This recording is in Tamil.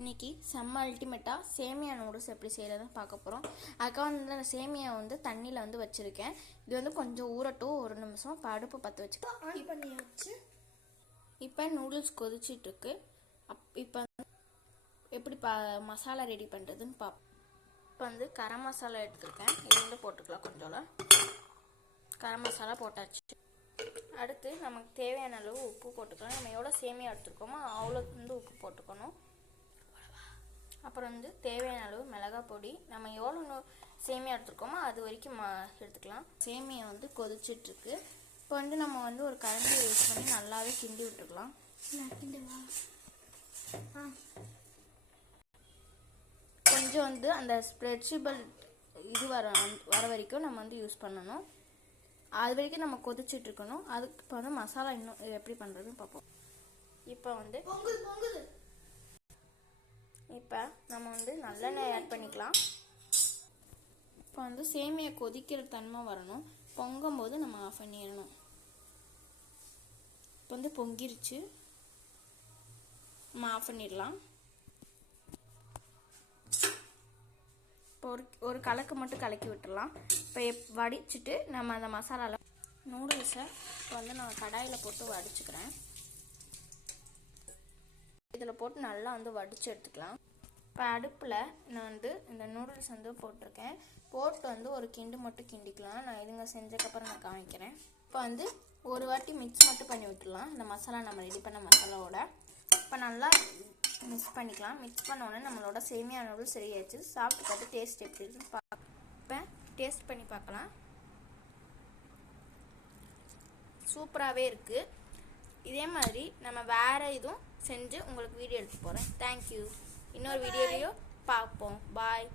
இன்றைக்கி செம்ம அல்டிமேட்டாக சேமியா நூடுல்ஸ் எப்படி செய்கிறதுன்னு பார்க்க போகிறோம். அதுக்காக வந்து அந்த சேமியா வந்து தண்ணியில் வந்து வச்சுருக்கேன். இது வந்து கொஞ்சம் ஊறட்டும், ஒரு நிமிஷம். இப்போ அடுப்பு பற்ற வச்சுட்டு ஆன் பண்ணியாச்சு. இப்போ நூடுல்ஸ் கொதிச்சிட்ருக்கு. இப்போ எப்படி மசாலா ரெடி பண்ணுறதுன்னு பார்ப்போம். இப்போ வந்து கரம் மசாலா எடுத்துருக்கேன். இது வந்து போட்டுக்கலாம். கொஞ்சம் கரம் மசாலா போட்டாச்சு. அடுத்து நமக்கு தேவையான அளவு உப்பு போட்டுக்கலாம். நம்ம எவ்வளோ சேமியா எடுத்துருக்கோமோ அவ்வளோ வந்து உப்பு போட்டுக்கணும். அப்புறம் வந்து தேவையான அளவு மிளகாய் பொடி. நம்ம எவ்வளோ சேமியா எடுத்துருக்கோமோ அது வரைக்கும் எடுத்துக்கலாம். சேமியா வந்து கொதிச்சிட்ருக்கு. இப்போ வந்து நம்ம வந்து ஒரு கரண்டி யூஸ் பண்ணி நல்லாவே கிண்டி விட்டுக்கலாம். கொஞ்சம் வந்து அந்த ஸ்ப்ரெட்சிபிள் இது வர வரைக்கும் நம்ம வந்து யூஸ் பண்ணணும். அது வரைக்கும் நம்ம கொதிச்சிட்ருக்கணும். அதுக்கு இப்போ வந்து மசாலா இன்னும் எப்படி பண்ணுறதுன்னு பார்ப்போம். இப்போ வந்து இப்போ நம்ம வந்து நல்லெண்ணெய் ஆட் பண்ணிக்கலாம். இப்போ வந்து சேமியா கொதிக்கிற தன்மை வரணும். பொங்கும் போது நம்ம ஆஃப் பண்ணிடணும். இப்போ வந்து பொங்கிருச்சு, நம்ம ஆஃப் பண்ணிடலாம். இப்போ ஒரு கலக்கு மட்டும் கலக்கி விட்டுடலாம். இப்போ வடிச்சிட்டு நம்ம அந்த மசாலாவில் நூடுல்ஸை இப்போ வந்து நான் கடாயில் போட்டு வடிச்சுக்கிறேன். இதில் போட்டு நல்லா வந்து வடித்து எடுத்துக்கலாம். இப்போ அடுப்பில் நான் வந்து இந்த நூடுல்ஸ் வந்து போட்டிருக்கேன். போட்டு வந்து ஒரு கிண்டு மட்டும் கிண்டிக்கலாம். நான் இதுங்க செஞ்சதுக்கப்புறம் நான் காமிக்கிறேன். இப்போ வந்து ஒரு வாட்டி மிக்ஸ் மட்டும் பண்ணி விட்டுடலாம். இந்த மசாலா நம்ம ரெடி பண்ண மசாலாவோட இப்போ நல்லா மிக்ஸ் பண்ணிக்கலாம். மிக்ஸ் பண்ண உடனே நம்மளோட சேமியா நூடுல்ஸ் ரெடி ஆயிடுச்சு. சாப்பிட்டு பார்த்து டேஸ்ட் எப்படி இருக்குன்னு இப்போ டேஸ்ட் பண்ணி பார்க்கலாம். சூப்பராகவே இருக்குது. இதே மாதிரி நம்ம வேறு இதுவும் செஞ்சு உங்களுக்கு வீடியோ எடுத்து போகிறேன். தேங்க்யூ. இன்னொரு வீடியோலையும் பார்ப்போம். பாய்.